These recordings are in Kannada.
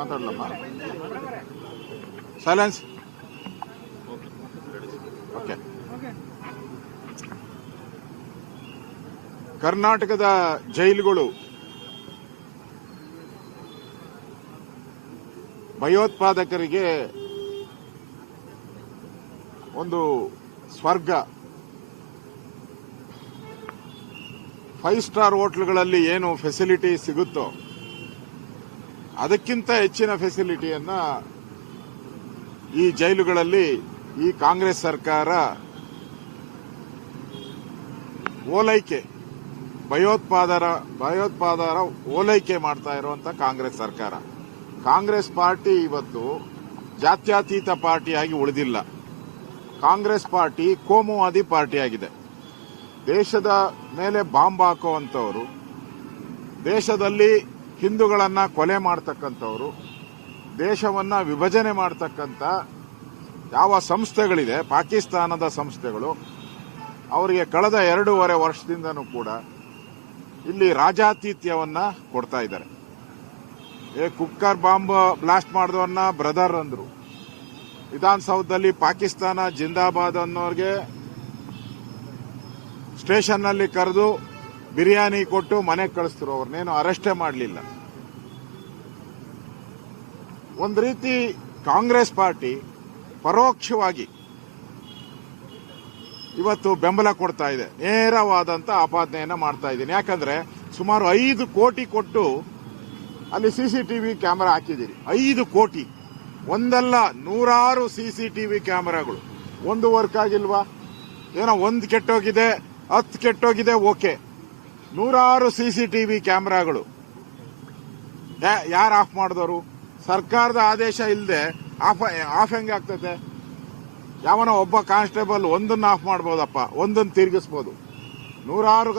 ಮಾತಾಡಲಮ್ಮ ಸೈಲೆನ್ಸ್ ಓಕೆ ಕರ್ನಾಟಕದ ಜೈಲುಗಳು ಭಯೋತ್ಪಾದಕರಿಗೆ ಒಂದು ಸ್ವರ್ಗ ಫೈವ್ ಸ್ಟಾರ್ ಹೋಟ್ಲ್ಗಳಲ್ಲಿ ಏನು ಫೆಸಿಲಿಟಿ ಸಿಗುತ್ತೋ ಅದಕ್ಕಿಂತ ಹೆಚ್ಚಿನ ಫೆಸಿಲಿಟಿಯನ್ನು ಈ ಜೈಲುಗಳಲ್ಲಿ ಈ ಕಾಂಗ್ರೆಸ್ ಸರ್ಕಾರ ಓಲೈಕೆ ಭಯೋತ್ಪಾದರ ಭಯೋತ್ಪಾದರ ಓಲೈಕೆ ಮಾಡ್ತಾ ಇರುವಂಥ ಕಾಂಗ್ರೆಸ್ ಸರ್ಕಾರ ಕಾಂಗ್ರೆಸ್ ಪಾರ್ಟಿ ಇವತ್ತು ಜಾತ್ಯತೀತ ಪಾರ್ಟಿಯಾಗಿ ಉಳಿದಿಲ್ಲ ಕಾಂಗ್ರೆಸ್ ಪಾರ್ಟಿ ಕೋಮುವಾದಿ ಪಾರ್ಟಿಯಾಗಿದೆ ದೇಶದ ಮೇಲೆ ಬಾಂಬ್ ಹಾಕುವಂಥವರು ದೇಶದಲ್ಲಿ ಹಿಂದೂಗಳನ್ನು ಕೊಲೆ ಮಾಡ್ತಕ್ಕಂಥವ್ರು ದೇಶವನ್ನು ವಿಭಜನೆ ಮಾಡ್ತಕ್ಕಂಥ ಯಾವ ಸಂಸ್ಥೆಗಳಿದೆ ಪಾಕಿಸ್ತಾನದ ಸಂಸ್ಥೆಗಳು ಅವರಿಗೆ ಕಳೆದ ಎರಡೂವರೆ ವರ್ಷದಿಂದನೂ ಕೂಡ ಇಲ್ಲಿ ರಾಜಾತಿಥ್ಯವನ್ನು ಕೊಡ್ತಾ ಇದ್ದಾರೆ ಏ ಕುಕ್ಕರ್ ಬಾಂಬ್ ಬ್ಲಾಸ್ಟ್ ಮಾಡಿದವನ್ನ ಬ್ರದರ್ ಅಂದರು ವಿಧಾನಸೌಧದಲ್ಲಿ ಪಾಕಿಸ್ತಾನ ಜಿಂದಾಬಾದ್ ಅನ್ನೋರಿಗೆ ಸ್ಟೇಷನ್ನಲ್ಲಿ ಕರೆದು ಬಿರಿಯಾನಿ ಕೊಟ್ಟು ಮನೆಗೆ ಕಳಿಸ್ತರು ಅವ್ರನ್ನೇನು ಅರೆಸ್ಟೇ ಮಾಡಲಿಲ್ಲ ಒಂದು ರೀತಿ ಕಾಂಗ್ರೆಸ್ ಪಾರ್ಟಿ ಪರೋಕ್ಷವಾಗಿ ಇವತ್ತು ಬೆಂಬಲ ಕೊಡ್ತಾ ಇದೆ ನೇರವಾದಂಥ ಆಪಾದನೆಯನ್ನು ಮಾಡ್ತಾ ಇದ್ದೀನಿ ಯಾಕಂದರೆ ಸುಮಾರು ಐದು ಕೋಟಿ ಕೊಟ್ಟು ಅಲ್ಲಿ ಸಿ ಸಿ ವಿ ಕ್ಯಾಮರಾ ಹಾಕಿದ್ದೀರಿ ಐದು ಕೋಟಿ ಒಂದಲ್ಲ ನೂರಾರು ಸಿ ಸಿ ಟಿ ವಿ ಕ್ಯಾಮರಾಗಳು ಒಂದು ವರ್ಕ್ ಆಗಿಲ್ವಾ ಏನೋ ಒಂದು ಕೆಟ್ಟೋಗಿದೆ ಹತ್ತು ಕೆಟ್ಟೋಗಿದೆ ಓಕೆ ನೂರಾರು ವಿ ಕ್ಯಾಮ್ರಾಗಳು ಯಾರು ಆಫ್ ಮಾಡಿದವರು ಸರ್ಕಾರದ ಆದೇಶ ಇಲ್ಲದೆ ಆಫ್ ಆಫ್ ಹೆಂಗೆ ಆಗ್ತೈತೆ ಯಾವನ ಒಬ್ಬ ಕಾನ್ಸ್ಟೇಬಲ್ ಒಂದನ್ನು ಆಫ್ ಮಾಡ್ಬೋದಪ್ಪ ಒಂದನ್ನು ತಿರುಗಿಸ್ಬೋದು ನೂರಾರು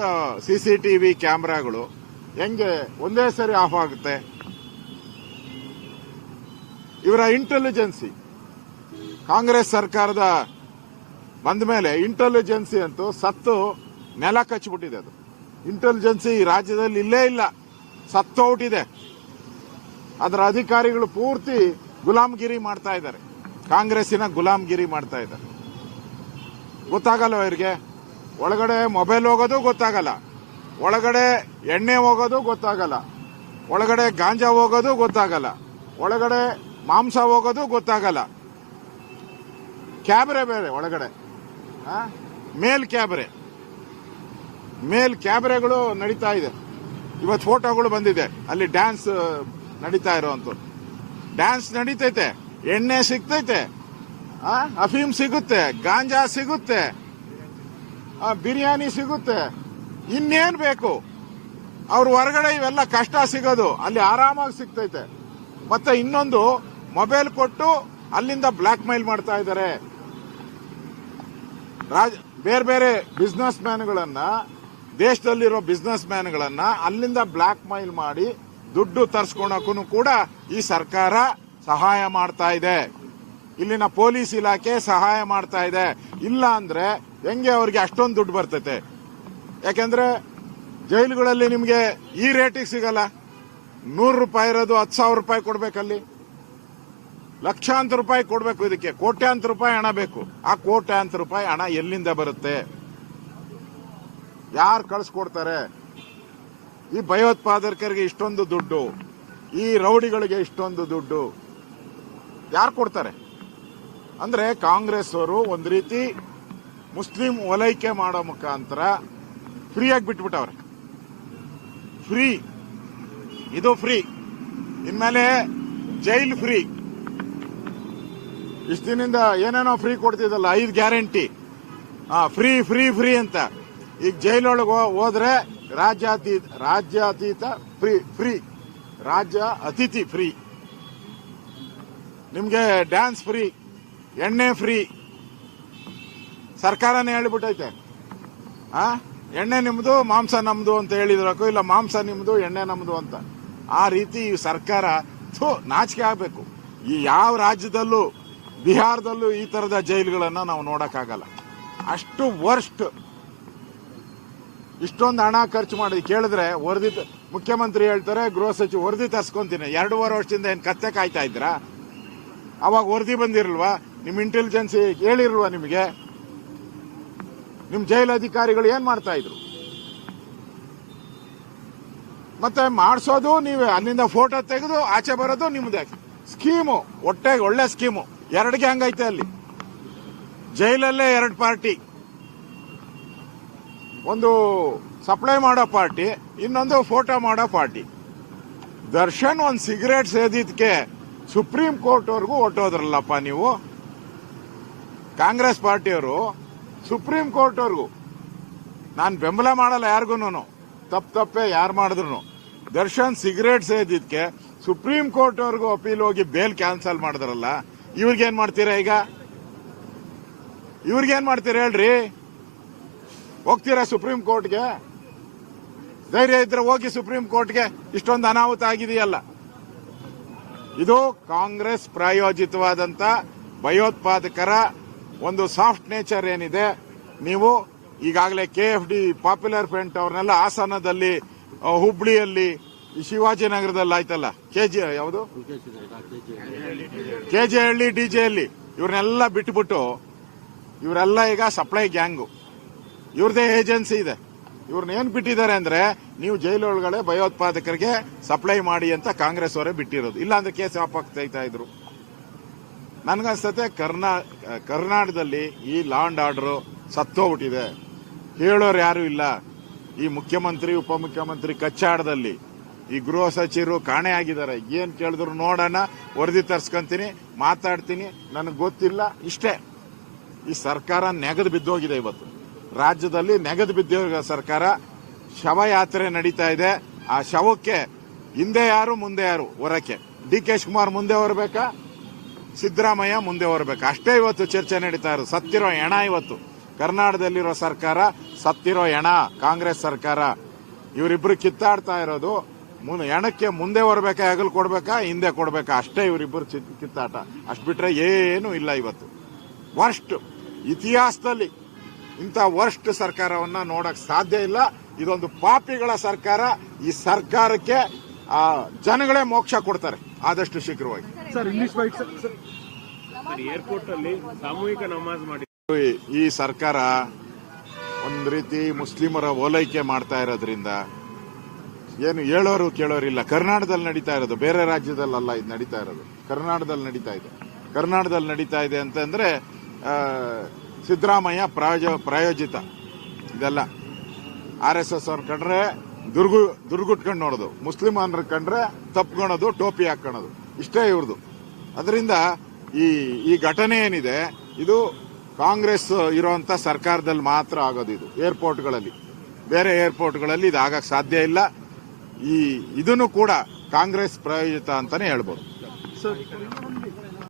ಸಿ ಸಿ ಟಿ ವಿ ಕ್ಯಾಮ್ರಾಗಳು ಹೆಂಗೆ ಒಂದೇ ಸರಿ ಆಫ್ ಆಗುತ್ತೆ ಇವರ ಇಂಟೆಲಿಜೆನ್ಸಿ ಕಾಂಗ್ರೆಸ್ ಸರ್ಕಾರದ ಬಂದ ಮೇಲೆ ಇಂಟೆಲಿಜೆನ್ಸಿ ಅಂತೂ ಸತ್ತು ನೆಲ ಕಚ್ಚಿಬಿಟ್ಟಿದೆ ಅದು ಇಂಟೆಲಿಜೆನ್ಸಿ ಈ ರಾಜ್ಯದಲ್ಲಿ ಇಲ್ಲೇ ಇಲ್ಲ ಸತ್ತೋಟಿದೆ ಅದರ ಅಧಿಕಾರಿಗಳು ಪೂರ್ತಿ ಗುಲಾಮಗಿರಿ ಮಾಡ್ತಾ ಇದ್ದಾರೆ ಕಾಂಗ್ರೆಸ್ಸಿನ ಗುಲಾಮ್ಗಿರಿ ಮಾಡ್ತಾ ಇದ್ದಾರೆ ಗೊತ್ತಾಗಲ್ಲ ಅವರಿಗೆ ಒಳಗಡೆ ಮೊಬೈಲ್ ಹೋಗೋದು ಗೊತ್ತಾಗಲ್ಲ ಒಳಗಡೆ ಎಣ್ಣೆ ಹೋಗೋದು ಗೊತ್ತಾಗಲ್ಲ ಒಳಗಡೆ ಗಾಂಜಾ ಹೋಗೋದು ಗೊತ್ತಾಗಲ್ಲ ಒಳಗಡೆ ಮಾಂಸ ಹೋಗೋದು ಗೊತ್ತಾಗಲ್ಲ ಕ್ಯಾಬ್ರೆ ಬೇರೆ ಒಳಗಡೆ ಮೇಲ್ ಕ್ಯಾಬ್ರೆ ಮೇಲ್ ಕ್ಯಾಮ್ರಾಗಳು ನಡೀತಾ ಇದೆ ಇವತ್ತು ಫೋಟೋಗಳು ಬಂದಿದೆ ಅಲ್ಲಿ ಡ್ಯಾನ್ಸ್ ನಡೀತಾ ಇರೋಂತ ಡ್ಯಾನ್ಸ್ ನಡೀತೈತೆ ಎಣ್ಣೆ ಸಿಗ್ತೈತೆ ಅಫೀಮ್ ಸಿಗುತ್ತೆ ಗಾಂಜಾ ಸಿಗುತ್ತೆ ಬಿರಿಯಾನಿ ಸಿಗುತ್ತೆ ಇನ್ನೇನ್ ಬೇಕು ಅವ್ರ ಹೊರಗಡೆ ಇವೆಲ್ಲ ಕಷ್ಟ ಸಿಗೋದು ಅಲ್ಲಿ ಆರಾಮಾಗಿ ಸಿಗ್ತೈತೆ ಮತ್ತೆ ಇನ್ನೊಂದು ಮೊಬೈಲ್ ಕೊಟ್ಟು ಅಲ್ಲಿಂದ ಬ್ಲಾಕ್ ಮೇಲ್ ಮಾಡ್ತಾ ಇದ್ದಾರೆ ರಾಜ ಬೇರೆ ಬೇರೆ ಬಿಸ್ನೆಸ್ ಮ್ಯಾನ್ಗಳನ್ನ ದೇಶದಲ್ಲಿರೋ ಬಿಸ್ನೆಸ್ ಮ್ಯಾನ್ಗಳನ್ನು ಅಲ್ಲಿಂದ ಬ್ಲಾಕ್ ಮೈಲ್ ಮಾಡಿ ದುಡ್ಡು ತರಿಸ್ಕೊಳಕ್ಕೂ ಕೂಡ ಈ ಸರ್ಕಾರ ಸಹಾಯ ಮಾಡ್ತಾ ಇದೆ ಇಲ್ಲಿನ ಪೊಲೀಸ್ ಇಲಾಖೆ ಸಹಾಯ ಮಾಡ್ತಾ ಇದೆ ಇಲ್ಲ ಅಂದ್ರೆ ಹೆಂಗೆ ಅವ್ರಿಗೆ ಅಷ್ಟೊಂದು ದುಡ್ಡು ಬರ್ತೈತೆ ಯಾಕೆಂದ್ರೆ ಜೈಲುಗಳಲ್ಲಿ ನಿಮಗೆ ಈ ರೇಟಿಗೆ ಸಿಗಲ್ಲ ನೂರು ರೂಪಾಯಿ ಇರೋದು ಹತ್ತು ಸಾವಿರ ರೂಪಾಯಿ ಕೊಡ್ಬೇಕಲ್ಲಿ ಲಕ್ಷಾಂತರ ರೂಪಾಯಿ ಕೊಡಬೇಕು ಇದಕ್ಕೆ ಕೋಟ್ಯಾಂತರ ರೂಪಾಯಿ ಹಣ ಬೇಕು ಆ ಕೋಟ್ಯಾಂತರ ರೂಪಾಯಿ ಹಣ ಎಲ್ಲಿಂದ ಬರುತ್ತೆ ಯಾರು ಕಳಿಸ್ಕೊಡ್ತಾರೆ ಈ ಭಯೋತ್ಪಾದಕರಿಗೆ ಇಷ್ಟೊಂದು ದುಡ್ಡು ಈ ರೌಡಿಗಳಿಗೆ ಇಷ್ಟೊಂದು ದುಡ್ಡು ಯಾರು ಕೊಡ್ತಾರೆ ಅಂದರೆ ಕಾಂಗ್ರೆಸ್ ಅವರು ಒಂದು ರೀತಿ ಮುಸ್ಲಿಂ ಓಲೈಕೆ ಮಾಡೋ ಮುಖಾಂತರ ಫ್ರೀಯಾಗಿ ಬಿಟ್ಬಿಟ್ಟವ್ರೆ ಫ್ರೀ ಇದು ಫ್ರೀ ಇನ್ಮೇಲೆ ಜೈಲ್ ಫ್ರೀ ಇಷ್ಟು ದಿನದಿಂದ ಏನೇನೋ ಫ್ರೀ ಕೊಡ್ತಿದ್ದಲ್ಲ ಐದು ಗ್ಯಾರಂಟಿ ಫ್ರೀ ಫ್ರೀ ಫ್ರೀ ಅಂತ ಈಗ ಜೈಲೊಳಗೆ ಹೋದ್ರೆ ರಾಜ್ಯಾತೀತ ರಾಜ್ಯಾತೀತ ಫ್ರೀ ಫ್ರೀ ರಾಜ್ಯ ಅತಿಥಿ ಫ್ರೀ ನಿಮಗೆ ಡ್ಯಾನ್ಸ್ ಫ್ರೀ ಎಣ್ಣೆ ಫ್ರೀ ಸರ್ಕಾರನೇ ಹೇಳಿಬಿಟ್ಟೈತೆ ಆ ಎಣ್ಣೆ ನಿಮ್ಮದು ಮಾಂಸ ನಮ್ಮದು ಅಂತ ಹೇಳಿದ್ರಕ್ಕೂ ಇಲ್ಲ ಮಾಂಸ ನಿಮ್ಮದು ಎಣ್ಣೆ ನಮ್ಮದು ಅಂತ ಆ ರೀತಿ ಈ ಸರ್ಕಾರ ಥೂ ನಾಚಿಕೆ ಆಗಬೇಕು ಈ ಯಾವ ರಾಜ್ಯದಲ್ಲೂ ಬಿಹಾರದಲ್ಲೂ ಈ ಥರದ ಜೈಲುಗಳನ್ನು ನಾವು ನೋಡೋಕ್ಕಾಗಲ್ಲ ಅಷ್ಟು ವರ್ಸ್ಟ್ ಇಷ್ಟೊಂದು ಹಣ ಖರ್ಚು ಮಾಡಿ ಕೇಳಿದ್ರೆ ವರದಿ ಮುಖ್ಯಮಂತ್ರಿ ಹೇಳ್ತಾರೆ ಗೃಹ ಸಚಿವ ವರದಿ ತರ್ಸ್ಕೊಂತೀನಿ ಎರಡೂವರೆ ವರ್ಷದಿಂದ ಏನು ಕತ್ತೆ ಕಾಯ್ತಾ ಇದ್ರ ಅವಾಗ ವರದಿ ಬಂದಿರಲ್ವಾ ನಿಮ್ಮ ಇಂಟೆಲಿಜೆನ್ಸಿ ಹೇಳಿರಲ್ವಾ ನಿಮಗೆ ನಿಮ್ಮ ಜೈಲು ಅಧಿಕಾರಿಗಳು ಏನು ಮಾಡ್ತಾ ಇದ್ರು ಮತ್ತೆ ಮಾಡಿಸೋದು ನೀವೇ ಅಲ್ಲಿಂದ ಫೋಟೋ ತೆಗೆದು ಆಚೆ ಬರೋದು ನಿಮ್ಮದೇ ಸ್ಕೀಮು ಒಟ್ಟೆ ಒಳ್ಳೆ ಸ್ಕೀಮು ಎರಡಿಗೆ ಹಂಗೈತೆ ಅಲ್ಲಿ ಜೈಲಲ್ಲೇ ಎರಡು ಪಾರ್ಟಿ ಒಂದು ಸಪ್ಲೈ ಮಾಡೋ ಪಾರ್ಟಿ ಇನ್ನೊಂದು ಫೋಟೋ ಮಾಡೋ ಪಾರ್ಟಿ ದರ್ಶನ್ ಒಂದು ಸಿಗರೇಟ್ ಸೇದಿದ್ದಕ್ಕೆ ಸುಪ್ರೀಂ ಕೋರ್ಟ್ವರೆಗೂ ಹೊಟ್ಟೋದ್ರಲ್ಲಪ್ಪ ನೀವು ಕಾಂಗ್ರೆಸ್ ಪಾರ್ಟಿಯವರು ಸುಪ್ರೀಂ ಕೋರ್ಟ್ವರೆಗೂ ನಾನು ಬೆಂಬಲ ಮಾಡಲ್ಲ ಯಾರಿಗೂನು ತಪ್ಪು ತಪ್ಪೆ ಯಾರು ಮಾಡಿದ್ರು ದರ್ಶನ್ ಸಿಗರೇಟ್ ಸೇದಿದ್ದಕ್ಕೆ ಸುಪ್ರೀಂ ಕೋರ್ಟ್ವರೆಗೂ ಅಪೀಲ್ ಹೋಗಿ ಬೇಲ್ ಕ್ಯಾನ್ಸಲ್ ಮಾಡಿದ್ರಲ್ಲ ಇವ್ರಿಗೇನು ಮಾಡ್ತೀರಾ ಈಗ ಇವ್ರಿಗೇನು ಮಾಡ್ತೀರಾ ಹೇಳ್ರಿ ಹೋಗ್ತೀರಾ ಸುಪ್ರೀಂ ಕೋರ್ಟ್ಗೆ ಧೈರ್ಯ ಇದ್ರೆ ಹೋಗಿ ಸುಪ್ರೀಂ ಕೋರ್ಟ್ಗೆ ಇಷ್ಟೊಂದು ಅನಾಹುತ ಆಗಿದೆಯಲ್ಲ ಇದು ಕಾಂಗ್ರೆಸ್ ಪ್ರಾಯೋಜಿತವಾದಂಥ ಭಯೋತ್ಪಾದಕರ ಒಂದು ಸಾಫ್ಟ್ ನೇಚರ್ ಏನಿದೆ ನೀವು ಈಗಾಗಲೇ K F D popular front ಅವ್ರನ್ನೆಲ್ಲ ಹಾಸನದಲ್ಲಿ ಹುಬ್ಳಿಯಲ್ಲಿ ಶಿವಾಜಿನಗರದಲ್ಲಿ ಆಯ್ತಲ್ಲ ಕೆ ಜಿ ಯಾವುದು K J Halli D J ಅಲ್ಲಿ ಇವ್ರನ್ನೆಲ್ಲ ಬಿಟ್ಬಿಟ್ಟು ಇವರೆಲ್ಲ ಈಗ ಸಪ್ಲೈ ಗ್ಯಾಂಗು ಇವ್ರದೇ ಏಜೆನ್ಸಿ ಇದೆ ಇವ್ರನ್ನ ಬಿಟ್ಟಿದ್ದಾರೆ ಅಂದರೆ ನೀವು ಜೈಲೊಳಗಡೆ ಭಯೋತ್ಪಾದಕರಿಗೆ ಸಪ್ಲೈ ಮಾಡಿ ಅಂತ ಕಾಂಗ್ರೆಸ್ ಅವರೇ ಬಿಟ್ಟಿರೋದು ಇಲ್ಲಾಂದ್ರೆ ಕೇಸ್ ವಾಪಸ್ ತೆಗಿತಾ ಇದ್ರು ನನಗನ್ಸತ್ತೆ ಕರ್ನಾ ಕರ್ನಾಟಕದಲ್ಲಿ ಈ ಲಾಂಡ್ ಆರ್ಡರು ಸತ್ತೋಗ್ಬಿಟ್ಟಿದೆ ಹೇಳೋರು ಯಾರು ಇಲ್ಲ ಈ ಮುಖ್ಯಮಂತ್ರಿ ಉಪಮುಖ್ಯಮಂತ್ರಿ ಕಚ್ಚಾಡದಲ್ಲಿ ಈ ಗೃಹ ಸಚಿವರು ಕಾಣೆ ಆಗಿದ್ದಾರೆ ಏನು ಕೇಳಿದ್ರು ನೋಡೋಣ ವರದಿ ತರ್ಸ್ಕೊಂತೀನಿ ಮಾತಾಡ್ತೀನಿ ನನಗೆ ಗೊತ್ತಿಲ್ಲ ಇಷ್ಟೇ ಈ ಸರ್ಕಾರ ನೆಗದು ಬಿದ್ದೋಗಿದೆ ಇವತ್ತು ರಾಜ್ಯದಲ್ಲಿ ನೆಗೆದು ಬಿದ್ದೋಗ ಸರ್ಕಾರ ಶವಯಾತ್ರೆ ನಡೀತಾ ಇದೆ ಆ ಶವಕ್ಕೆ ಹಿಂದೆ ಯಾರು ಮುಂದೆ ಯಾರು ಹೊರಕ್ಕೆ ಡಿ ಕೆ ಶಿವಕುಮಾರ್ ಮುಂದೆ ಹೊರಬೇಕಾ ಸಿದ್ದರಾಮಯ್ಯ ಮುಂದೆ ಹೊರಬೇಕು ಅಷ್ಟೇ ಇವತ್ತು ಚರ್ಚೆ ನಡೀತಾ ಇರೋದು ಸತ್ತಿರೋ ಹೆಣ ಇವತ್ತು ಕರ್ನಾಟಕದಲ್ಲಿರೋ ಸರ್ಕಾರ ಸತ್ತಿರೋ ಹೆಣ ಕಾಂಗ್ರೆಸ್ ಸರ್ಕಾರ ಇವರಿಬ್ರು ಕಿತ್ತಾಡ್ತಾ ಇರೋದು ಹೆಣಕ್ಕೆ ಮುಂದೆ ಬರಬೇಕಾ ಹೆಗಲು ಕೊಡ್ಬೇಕಾ ಹಿಂದೆ ಕೊಡ್ಬೇಕಾ ಅಷ್ಟೇ ಇವರಿಬ್ಬರು ಕಿತ್ತಾಟ ಅಷ್ಟು ಬಿಟ್ರೆ ಏನೂ ಇಲ್ಲ ಇವತ್ತು ವರ್ಸ್ಟ್ ಇತಿಹಾಸದಲ್ಲಿ ಇಂಥ ವರ್ಷ ಸರ್ಕಾರವನ್ನು ನೋಡಕ್ಕೆ ಸಾಧ್ಯ ಇಲ್ಲ ಇದೊಂದು ಪಾಪಿಗಳ ಸರ್ಕಾರ ಈ ಸರ್ಕಾರಕ್ಕೆ ಜನಗಳೇ ಮೋಕ್ಷ ಕೊಡ್ತಾರೆ ಆದಷ್ಟು ಶೀಘ್ರವಾಗಿ ಈ ಸರ್ಕಾರ ಒಂದು ರೀತಿ ಮುಸ್ಲಿಮರ ಓಲೈಕೆ ಮಾಡ್ತಾ ಇರೋದ್ರಿಂದ ಏನು ಹೇಳೋರು ಕೇಳೋರಿಲ್ಲ ಕರ್ನಾಟಕದಲ್ಲಿ ನಡೀತಾ ಇರೋದು ಬೇರೆ ರಾಜ್ಯದಲ್ಲ ಇದು ನಡೀತಾ ಇರೋದು ಕರ್ನಾಟಕದಲ್ಲಿ ನಡೀತಾ ಇದೆ ಕರ್ನಾಟಕದಲ್ಲಿ ನಡೀತಾ ಇದೆ ಅಂತಂದರೆ ಸಿದ್ದರಾಮಯ್ಯ ಪ್ರಾಯೋಜ ಪ್ರಾಯೋಜಿತ ಇದೆಲ್ಲ ಆರ್ ಎಸ್ ಎಸ್ ಅವ್ರು ಕಂಡ್ರೆ ದುರ್ಗು ದುರ್ಗುಟ್ಕೊಂಡು ನೋಡೋದು ಮುಸ್ಲಿಮನ ಕಂಡ್ರೆ ತಪ್ಕೊಳೋದು ಟೋಪಿ ಹಾಕೊಳ್ಳೋದು ಇಷ್ಟೇ ಇವ್ರದು ಅದರಿಂದ ಈ ಈ ಘಟನೆ ಏನಿದೆ ಇದು ಕಾಂಗ್ರೆಸ್ ಇರೋವಂಥ ಸರ್ಕಾರದಲ್ಲಿ ಮಾತ್ರ ಆಗೋದು ಇದು ಏರ್ಪೋರ್ಟ್ಗಳಲ್ಲಿ ಬೇರೆ ಏರ್ಪೋರ್ಟ್ಗಳಲ್ಲಿ ಇದು ಆಗಕ್ಕೆ ಸಾಧ್ಯ ಇಲ್ಲ ಈ ಇದನ್ನು ಕೂಡ ಕಾಂಗ್ರೆಸ್ ಪ್ರಾಯೋಜಿತ ಅಂತಲೇ ಹೇಳ್ಬೋದು